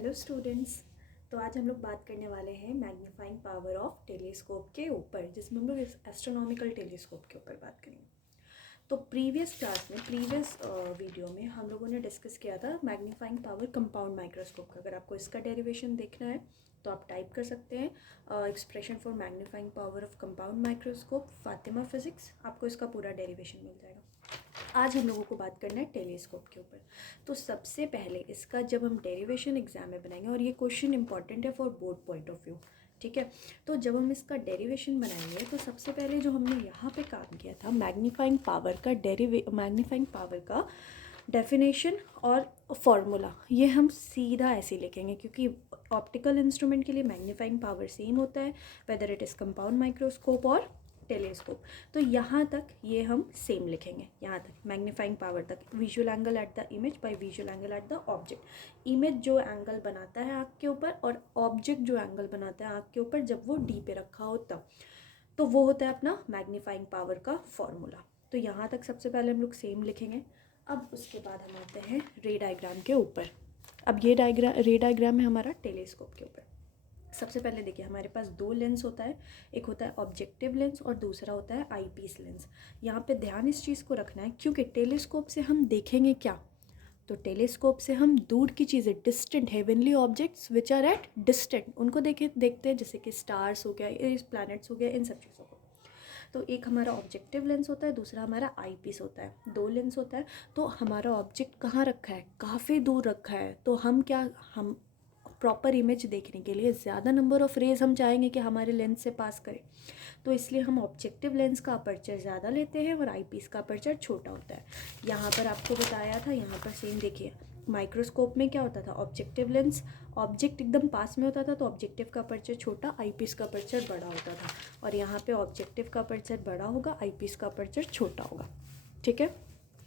Hello students. तो आज हम लोग बात करने वाले हैं मैग्नीफाइंग पावर ऑफ टेलीस्कोप के ऊपर, जिसमें हम लोग एस्ट्रोनॉमिकल टेलीस्कोप के ऊपर बात करेंगे। तो प्रीवियस क्लास में वीडियो में हम लोगों ने डिस्कस किया था मैग्नीफाइंग पावर कंपाउंड माइक्रोस्कोप का। अगर आपको इसका डेरिवेशन देखना है तो आप टाइप कर सकते हैं expression for magnifying power of compound microscope Fatima physics, आपको इसका पूरा डेरिवेशन मिल जाएगा। आज हम लोगों को बात करना है टेलीस्कोप के ऊपर। तो सबसे पहले इसका जब हम डेरिवेशन एग्जाम में बनाएंगे, और ये क्वेश्चन इंपॉर्टेंट है for both point of view, ठीक है। तो जब हम इसका डेरिवेशन बनाएंगे तो सबसे पहले जो हमने यहाँ पे काम किया था मैग्नीफाइंग पावर का डेफिनेशन और फॉर्मूला, ये हम सीधा ऐसे लिखेंगे, क्योंकि ऑप्टिकल इंस्ट्रूमेंट के लिए मैग्नीफाइंग पावर सेम होता है whether it is compound microscope और टेलीस्कोप। तो यहाँ तक ये हम सेम लिखेंगे, यहाँ तक मैग्नीफाइंग पावर तक। Visual angle at the image by visual angle at the object. Image जो एंगल बनाता है आँख के ऊपर और ऑब्जेक्ट जो एंगल बनाता है आँख के ऊपर जब वो डी पे रखा हो तब, तो वो होता है अपना मैग्नीफाइंग पावर का फॉर्मूला। तो यहाँ तक सबसे पहले हम लोग सेम लिखेंगे। अब उसके बाद हम आते हैं रे डायग्राम के ऊपर। अब ये रे डायग्राम है हमारा टेलीस्कोप के ऊपर। सबसे पहले देखिए, हमारे पास दो लेंस होता है, एक होता है ऑब्जेक्टिव लेंस और दूसरा होता है आईपीस लेंस। यहाँ पे ध्यान इस चीज़ को रखना है, क्योंकि टेलीस्कोप से हम देखेंगे क्या, तो टेलीस्कोप से हम दूर की चीज़ें, distant heavenly objects which are at distant, उनको देखते हैं, जैसे कि स्टार्स हो गया, प्लैनेट्स हो गया, इन सब चीज़ों को। तो एक हमारा ऑब्जेक्टिव लेंस होता है, दूसरा हमारा आईपीस होता है। दो लेंस होता है। तो हमारा ऑब्जेक्ट कहाँ रखा है, काफ़ी दूर रखा है, तो हम प्रॉपर इमेज देखने के लिए ज़्यादा नंबर ऑफ रेज हम चाहेंगे कि हमारे लेंस से पास करें, तो इसलिए हम ऑब्जेक्टिव लेंस का अपर्चर ज़्यादा लेते हैं और आईपीस का अपर्चर छोटा होता है। यहाँ पर आपको बताया था, यहाँ पर सेम देखिए, माइक्रोस्कोप में क्या होता था, ऑब्जेक्टिव लेंस, ऑब्जेक्ट एकदम पास में होता था तो ऑब्जेक्टिव का अपर्चर छोटा, आईपीस का अपर्चर बड़ा होता था। और यहाँ पे ऑब्जेक्टिव का अपर्चर बड़ा होगा, आईपीस का अपर्चर छोटा होगा, ठीक है।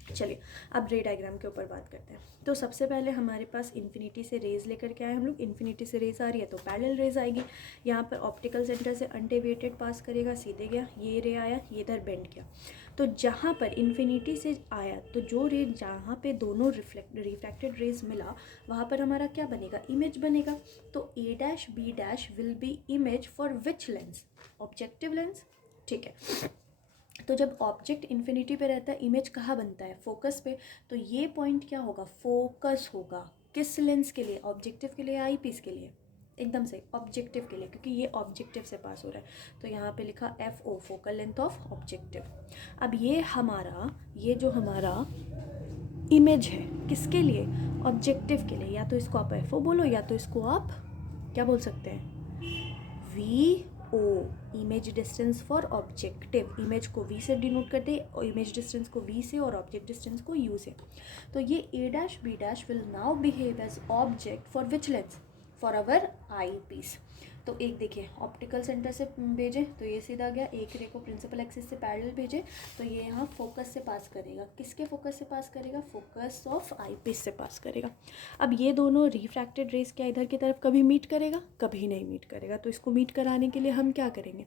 चलिए अब रे डायग्राम के ऊपर बात करते हैं। तो सबसे पहले हमारे पास इन्फिनिटी से रेज लेकर के आए हम लोग। इन्फिनिटी से रेज आ रही है तो पैरेलल रेज आएगी। यहाँ पर ऑप्टिकल सेंटर से अनडेविएटेड पास करेगा, सीधे गया, ये रे आया, ये इधर बेंड किया। तो जहाँ पर इन्फिनिटी से आया तो जो रे, जहाँ पे दोनों रिफ्रैक्टेड रेज मिला, वहाँ पर हमारा क्या बनेगा, इमेज बनेगा। तो A dash B dash will be image for which lens, objective lens, ठीक है। तो जब ऑब्जेक्ट इन्फिनिटी पे रहता है, इमेज कहाँ बनता है, फोकस पे। तो ये पॉइंट क्या होगा, फोकस होगा। किस लेंस के लिए, ऑब्जेक्टिव के लिए, आई पीस के लिए, एकदम से ऑब्जेक्टिव के लिए, क्योंकि ये ऑब्जेक्टिव से पास हो रहा है। तो यहाँ पे लिखा F O, focal length of objective. अब ये जो हमारा इमेज है, किसके लिए, ऑब्जेक्टिव के लिए। या तो इसको आप एफ ओ बोलो, या तो इसको आप क्या बोल सकते हैं, V O, image distance for objective. Image को वी से डिनोट करते हैं, और इमेज डिस्टेंस को वी से और ऑब्जेक्ट डिस्टेंस को यू से। तो ये A dash B dash will now behave as object for which lens, for our eyepiece. तो एक देखिए, ऑप्टिकल सेंटर से भेजे तो ये सीधा गया, एक रे को प्रिंसिपल एक्सिस से पैरेलल भेजे तो ये यहाँ फोकस से पास करेगा। किसके फोकस से पास करेगा, फोकस ऑफ आई पीस से पास करेगा। अब ये दोनों रिफ्रैक्टेड रेज क्या इधर की तरफ कभी मीट करेगा, कभी नहीं मीट करेगा। तो इसको मीट कराने के लिए हम क्या करेंगे,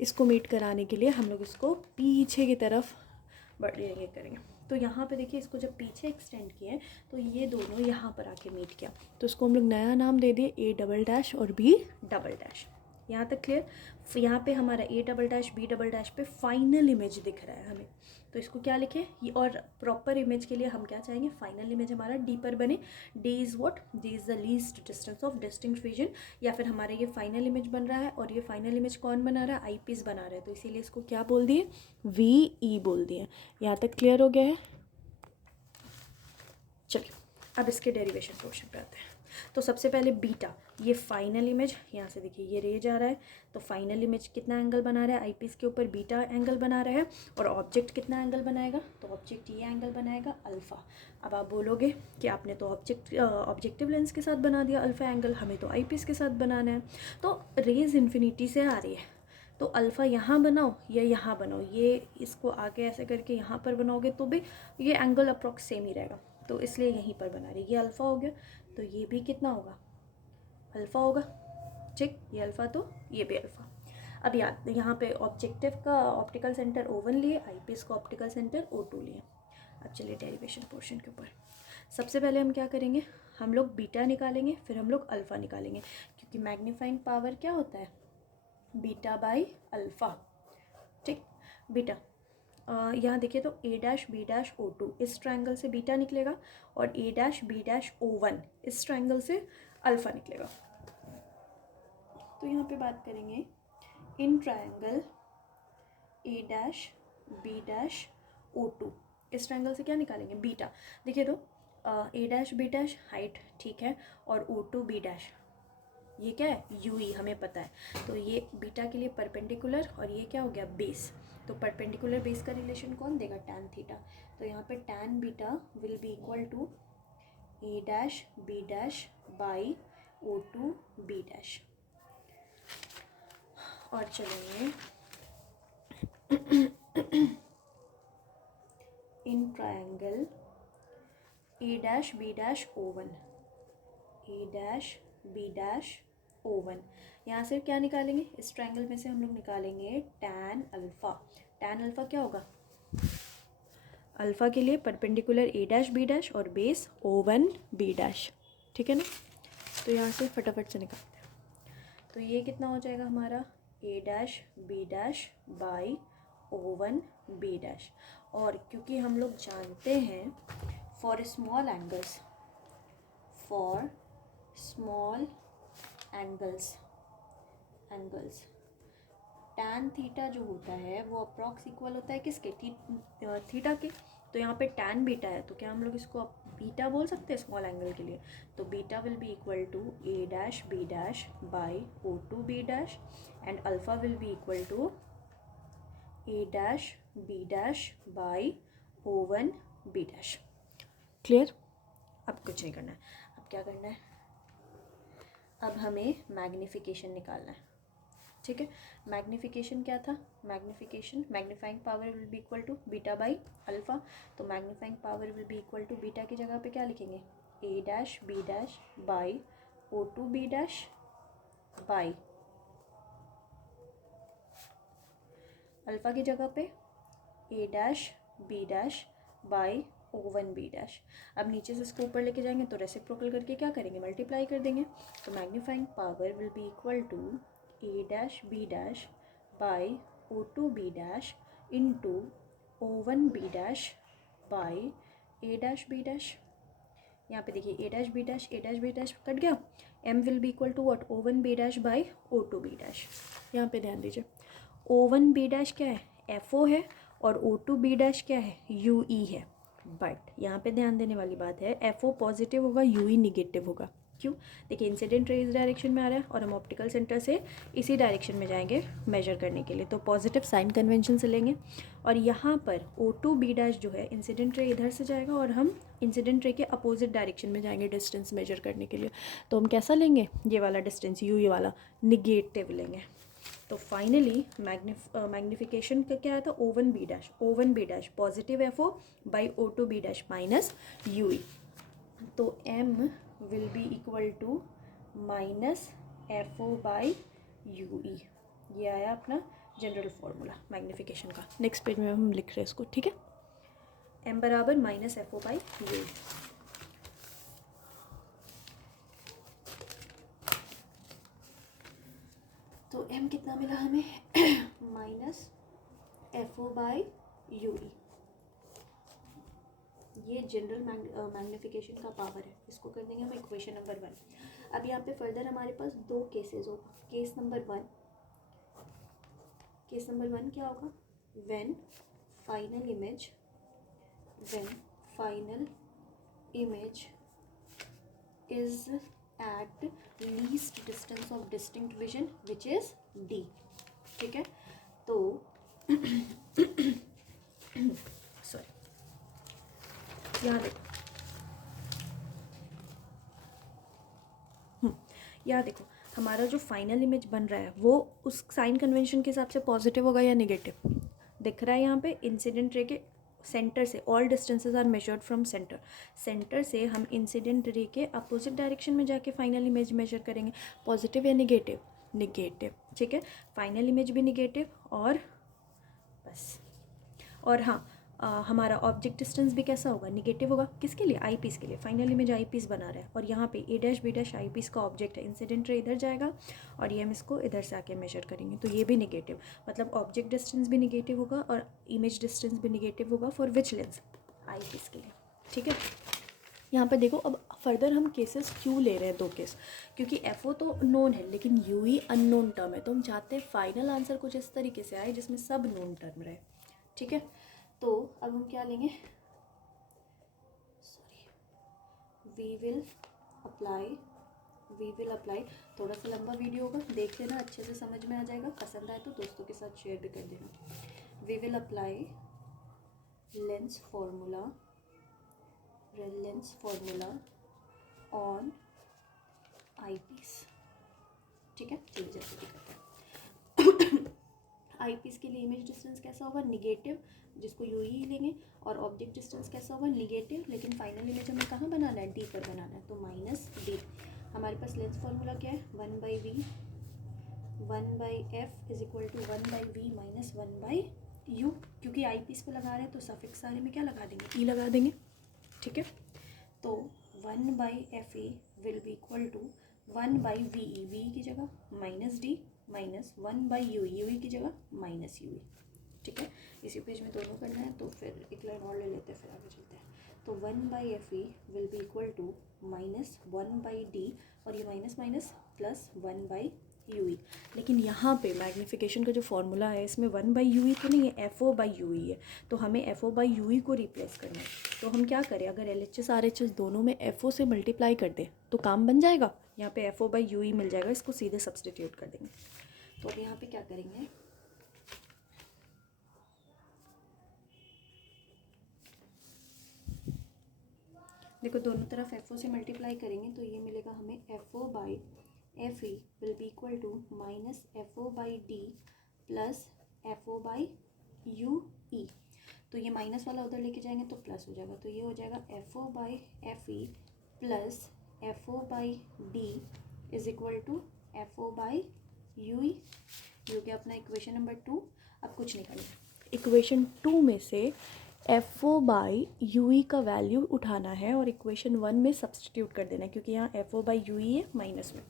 इसको मीट कराने के लिए हम लोग इसको पीछे की तरफ बढ़ेंगे करेंगे। तो यहाँ पे देखिए, इसको जब पीछे एक्सटेंड किए तो ये दोनों यहाँ पर आके मीट किया, तो इसको हम लोग नया नाम दे दिए ए डबल डैश और बी डबल डैश। यहाँ तक क्लियर। यहाँ पे हमारा A double dash B double dash पे फाइनल इमेज दिख रहा है हमें, तो इसको क्या लिखे ये, और प्रॉपर इमेज के लिए हम क्या चाहेंगे, फाइनल इमेज हमारा डी पर बने। D is what, D is the least distance of distinct vision. या फिर हमारा ये फाइनल इमेज बन रहा है, और ये फाइनल इमेज कौन बना रहा है, आई पीस बना रहा है, तो इसीलिए इसको क्या बोल दिए, वी ई बोल दिए। यहाँ तक क्लियर हो गया है। चलिए अब इसके डेरिवेशन पोर्शन पे आते हैं। तो सबसे पहले बीटा, ये फाइनल इमेज, यहाँ से देखिए ये रे जा रहा है, तो फाइनल इमेज कितना एंगल बना रहा है, आईपीस के ऊपर बीटा एंगल बना रहा है। और ऑब्जेक्ट कितना एंगल बनाएगा, तो ऑब्जेक्ट ये एंगल बनाएगा अल्फ़ा। अब आप बोलोगे कि आपने तो ऑब्जेक्टिव लेंस के साथ बना दिया अल्फ़ा एंगल, हमें तो आईपीस के साथ बनाना है। तो रेज इन्फिनिटी से आ रही है, तो अल्फ़ा यहाँ बनाओ या यहाँ बनाओ, ये इसको आगे ऐसे करके यहाँ पर बनाओगे तो भी ये एंगल अप्रॉक्स सेम ही रहेगा, तो इसलिए यहीं पर बना रही। ये अल्फ़ा हो गया, तो ये भी कितना होगा, अल्फ़ा होगा, ठीक, ये अल्फ़ा तो ये भी अल्फ़ा। अब यहाँ पे ऑब्जेक्टिव का ऑप्टिकल सेंटर O1 लिए, आईपीस का ऑप्टिकल सेंटर O2 लिए। अब चलिए डेरिवेशन पोर्शन के ऊपर। सबसे पहले हम क्या करेंगे, हम लोग बीटा निकालेंगे, फिर हम लोग अल्फ़ा निकालेंगे, क्योंकि मैग्नीफाइंग पावर क्या होता है, बीटा बाई अल्फ़ा। ठीक, बीटा यहाँ देखिए तो A dash B dash O two इस ट्रायंगल से बीटा निकलेगा, और A dash B dash O one इस ट्रायंगल से अल्फ़ा निकलेगा। तो यहाँ पे बात करेंगे in triangle A dash B dash O two, इस ट्रायंगल से क्या निकालेंगे, बीटा। देखिए तो A dash B dash height ठीक है, और ओ टू बी डैश ये क्या है, यू ई, हमें पता है। तो ये बीटा के लिए परपेंडिकुलर, और ये क्या हो गया, बेस। तो परपेंडिकुलर बेस का रिलेशन कौन देगा, टैन थीटा। तो यहाँ पे tan beta will be equal to A dash B dash by O two B dash. और चलेंगे in triangle A dash B dash O one, A dash B dash O one, यहाँ से क्या निकालेंगे, इस ट्रायंगल में से हम लोग निकालेंगे टैन अल्फ़ा। टैन अल्फ़ा क्या होगा, अल्फ़ा के लिए perpendicular A dash B dash और base O one B dash, ठीक है ना। तो यहाँ से फटाफट से निकालते हैं। तो ये कितना हो जाएगा हमारा, A dash B dash by O one B dash. और क्योंकि हम लोग जानते हैं for small angles, for small angles tan theta जो होता है वो अप्रॉक्स इक्वल होता है किसके, थीटा के। तो यहाँ पे टैन बीटा है, तो क्या हम लोग इसको बीटा बोल सकते हैं स्मॉल एंगल के लिए। तो beta will be equal to A dash B dash by O two B dash, and alpha will be equal to A dash B dash by O one B dash. Clear, अब कुछ नहीं करना है। अब क्या करना है, अब हमें मैग्नीफिकेशन निकालना है, ठीक है। मैग्नीफिकेशन क्या था, magnification, magnifying power will be equal to beta by alpha. तो magnifying power will be equal to beta की जगह पे क्या लिखेंगे, A dash B dash by O two B dash by alpha की जगह पे A dash B dash by O one B dash. अब नीचे से इसको ऊपर लेके जाएंगे तो रेसिप्रोकल करके क्या करेंगे, मल्टीप्लाई कर देंगे। तो magnifying power will be equal to A dash B dash by O two B dash into O one B dash by A dash B dash. यहाँ पे देखिए A dash B dash cut गया, M will be equal to what, O one B dash by O two B dash. यहाँ पे ध्यान दीजिए, ओ one B dash क्या है, एफ ओ है, और ओ टू बी डैश क्या है, यू ई है। बट यहाँ पे ध्यान देने वाली बात है, एफ ओ पॉजिटिव होगा, यू ई निगेटिव होगा। क्यों, देखिए इंसिडेंट रे इस डायरेक्शन में आ रहा है, और हम ऑप्टिकल सेंटर से इसी डायरेक्शन में जाएंगे मेजर करने के लिए। तो पॉजिटिव साइन कन्वेंशन से लेंगे, और यहाँ पर ओ टू बी डैश जो है, इंसिडेंट रे इधर से जाएगा, और हम इंसिडेंट रे के अपोजिट डायरेक्शन में जाएंगे डिस्टेंस मेजर करने के लिए। तो हम कैसा लेंगे, ये वाला डिस्टेंस यू, ये वाला निगेटिव लेंगे। तो फाइनली मैग्नीफिकेशन का क्या आया था, O one B dash positive F O by O two B dash minus U E. तो M will be equal to minus F O by U E. ये आया अपना जनरल फॉर्मूला मैग्नीफिकेशन का। Next page में हम लिख रहे हैं इसको, ठीक है। एम बराबर minus F O by U E. तो m कितना मिला हमें, minus F O by U E. ये जनरल मैग्नीफिकेशन का पावर है, इसको कर देंगे हम इक्वेशन नंबर 1। अब यहाँ पे फर्दर हमारे पास दो केसेस होगा। केस नंबर वन क्या होगा, when final image is at least distance of distinct vision which is d, ठीक है। तो सॉरी, यहाँ देखो, यहाँ देखो, हमारा जो फाइनल इमेज बन रहा है वो उस साइन कन्वेंशन के हिसाब से पॉजिटिव होगा या नेगेटिव, दिख रहा है यहाँ पे। इंसिडेंट रे के सेंटर से, all distances are measured from centre से हम इंसिडेंट रे के अपोजिट डायरेक्शन में जाके फाइनल इमेज मेजर करेंगे, पॉजिटिव या निगेटिव, ठीक है। फाइनल इमेज भी निगेटिव, और बस, और हाँ हमारा ऑब्जेक्ट डिस्टेंस भी कैसा होगा, निगेटिव होगा। किसके लिए, आई पीस के लिए। फाइनल इमेज आई पीस बना रहा है और यहाँ पे A dash B dash eye piece का ऑब्जेक्ट है, इंसिडेंट रे इधर जाएगा और ये हम इसको इधर से आके मेजर करेंगे, तो ये भी निगेटिव, मतलब ऑब्जेक्ट डिस्टेंस भी निगेटिव होगा और इमेज डिस्टेंस भी निगेटिव होगा for which lens, eye piece के लिए। ठीक है, यहाँ पर देखो अब फर्दर हम केसेस क्यों ले रहे हैं, दो केस, क्योंकि एफ तो नोन है लेकिन यू ही अननोन टर्म है, तो हम चाहते हैं फाइनल आंसर कुछ इस तरीके से आए जिसमें सब नोन टर्म रहे। ठीक है, तो अब हम क्या लेंगे, सॉरी, वी विल अप्लाई, थोड़ा सा लंबा वीडियो होगा, देख लेना, अच्छे से समझ में आ जाएगा, पसंद आए तो दोस्तों के साथ शेयर भी कर देना। We will apply lens formula on eye piece. ठीक है, चलिए जैसे भी करते हैं। आई पीस के लिए इमेज डिस्टेंस कैसा होगा, निगेटिव, जिसको यू ही लेंगे, और ऑब्जेक्ट डिस्टेंस कैसा होगा, निगेटिव, लेकिन फाइनल इमेज हमें कहाँ बनाना है, डी पर बनाना है, तो माइनस डी। हमारे पास लेंस फॉर्मूला क्या है, 1/v 1/f is equal to 1/v minus 1/u, क्योंकि आई पीस पे लगा रहे हैं तो सफिक्स सारे में क्या लगा देंगे, ई लगा देंगे। ठीक है, तो 1/fe will be equal to 1/ve, V की जगह minus D minus 1/ue, Yui की जगह माइनस यूई। ठीक है, इसी पेज में दोनों करना है, तो फिर एक लाइन और ले लेते हैं, फिर आगे चलते हैं। तो 1/fe will be equal to minus 1/d, और ये माइनस माइनस प्लस 1/ue, लेकिन यहाँ पे मैग्नीफिकेशन का जो फॉर्मूला है इसमें 1/ue तो नहीं है, FO/UE है, तो हमें FO/UE को रिप्लेस करना है। तो हम क्या करें, अगर LHS RHS दोनों में FO से मल्टीप्लाई कर दें तो काम बन जाएगा, यहाँ पे FO/UE मिल जाएगा, इसको सीधे सब्सटीट्यूट कर देंगे। तो अब यहाँ पे क्या करेंगे, देखो दोनों तरफ FO से मल्टीप्लाई करेंगे तो ये मिलेगा हमें FO/FE will be equal to minus FO/D plus FO/UE, तो ये माइनस वाला उधर लेके जाएंगे तो प्लस हो जाएगा, तो ये हो जाएगा FO/FE plus FO/D is equal to FO/UE। ये हो गया अपना इक्वेशन नंबर 2। अब कुछ नहीं करना, इक्वेशन 2 में से FO/UE का वैल्यू उठाना है और इक्वेशन 1 में सब्सटीट्यूट कर देना है, क्योंकि यहाँ FO/UE है माइनस में,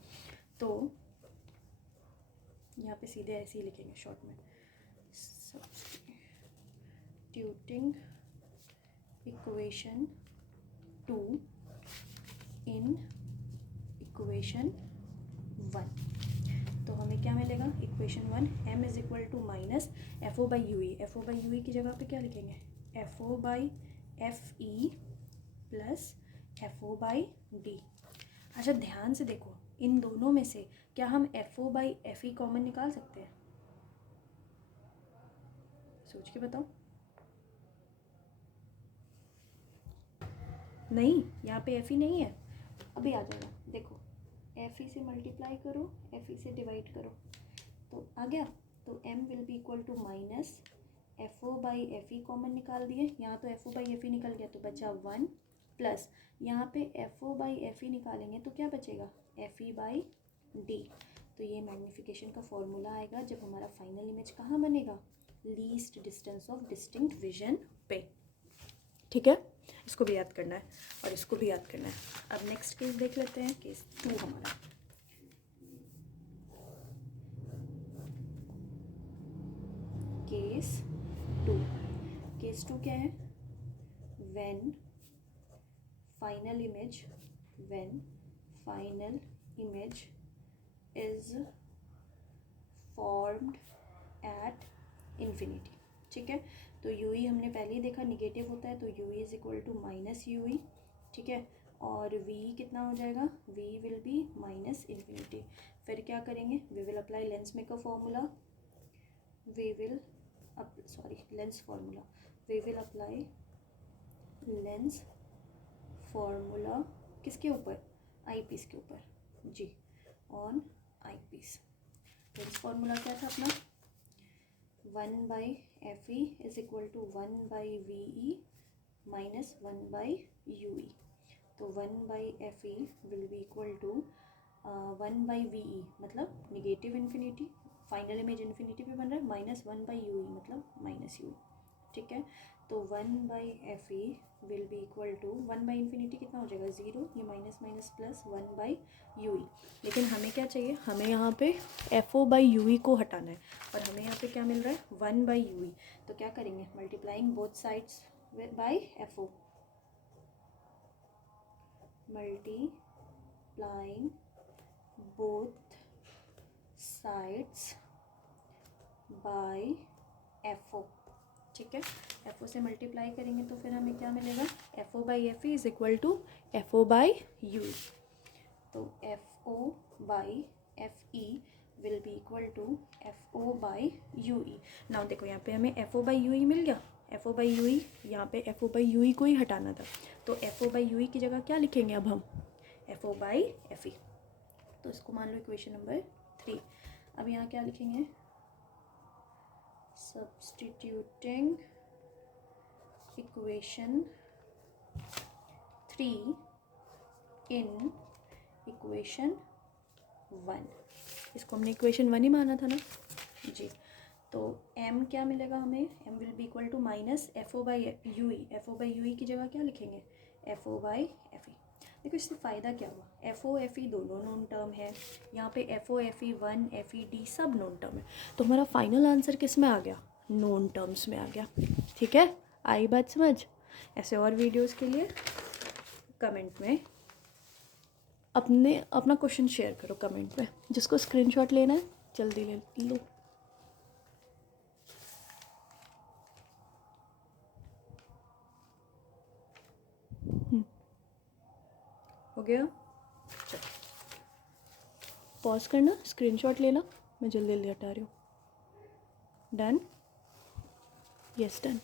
तो यहाँ पे सीधे ऐसे ही लिखेंगे शॉर्ट में, सब्सटीट्यूटिंग इक्वेशन 2 इन इक्वेशन 1, तो हमें क्या मिलेगा, equation 1 m is equal to minus FO/UE की जगह पे क्या लिखेंगे, FO/FE प्लस FO/D। अच्छा ध्यान से देखो, इन दोनों में से क्या हम FO/FE कॉमन निकाल सकते हैं, सोच के बताओ। नहीं, यहाँ पे FE नहीं है, अभी आ जाएगा, देखो FE से मल्टीप्लाई करो, FE से डिवाइड करो, तो आ गया, तो m will be equal to minus FO/FE common निकाल दिए, यहाँ तो FO/FE निकल गया तो बचा 1 प्लस यहाँ पे FO/FE निकालेंगे तो क्या बचेगा, FE/D। तो ये मैग्नीफिकेशन का फॉर्मूला आएगा जब हमारा फाइनल इमेज कहाँ बनेगा, least distance of distinct vision पे। ठीक है, इसको भी याद करना है और इसको भी याद करना है। अब नेक्स्ट केस देख लेते हैं, केस 2 हमारा, केस 2 क्या है, when final image is formed at infinity। ठीक है, तो UE हमने पहले ही देखा निगेटिव होता है, तो UE is equal to minus UE। ठीक है, और V कितना हो जाएगा, V will be minus infinity. फिर क्या करेंगे, we will apply lens maker formula, lens formula, we will apply lens formula किसके ऊपर, आई पीस के ऊपर जी, on eye piece. Lens formula क्या था अपना, 1/FE is equal to 1/VE minus 1/UE, तो 1/FE will be equal to 1/VE मतलब negative infinity, final image infinity पे बन रहा है, माइनस 1/UE मतलब माइनस UE। ठीक है, तो 1/FE will be equal to one by infinity कितना हो जाएगा 0, ये माइनस माइनस प्लस 1/UE। लेकिन हमें क्या चाहिए, हमें यहाँ पे FO/UE को हटाना है और हमें यहाँ पे क्या मिल रहा है 1/UE। तो क्या करेंगे, multiplying both sides by FO, multiplying both sides by FO। ठीक है, FO से मल्टीप्लाई करेंगे तो फिर हमें क्या मिलेगा, FO/FE is equal to FO/UE। तो FO/FE will be equal to FO/UE। Now देखो यहाँ पे हमें FO/UE मिल गया, FO/UE, यहाँ पे FO/UE को ही हटाना था, तो FO/UE की जगह क्या लिखेंगे अब हम, FO/FE। तो इसको मान लो इक्वेशन नंबर 3। अब यहाँ क्या लिखेंगे, substituting equation 3 in equation 1। इसको हमने इक्वेशन 1 ही माना था ना जी। तो m क्या मिलेगा हमें, m will be equal to minus FO/UE। FO/UE की जगह क्या लिखेंगे, FO/FE। देखो इससे फ़ायदा क्या हुआ, FO/FE दोनों नोन टर्म है, यहाँ पे FO/FE1 FED सब नोन टर्म है, तो हमारा फाइनल आंसर किस में आ गया, नोन टर्म्स में आ गया। ठीक है, आई बात समझ। ऐसे और वीडियोस के लिए कमेंट में अपना क्वेश्चन शेयर करो कमेंट में, जिसको स्क्रीनशॉट लेना है जल्दी ले लो। हो गया, चलो पॉज करना, स्क्रीनशॉट लेना, मैं जल्दी जल्दी हटा रही हूँ। Done, yes done.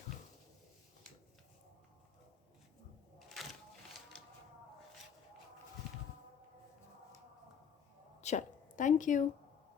चलो, थैंक यू।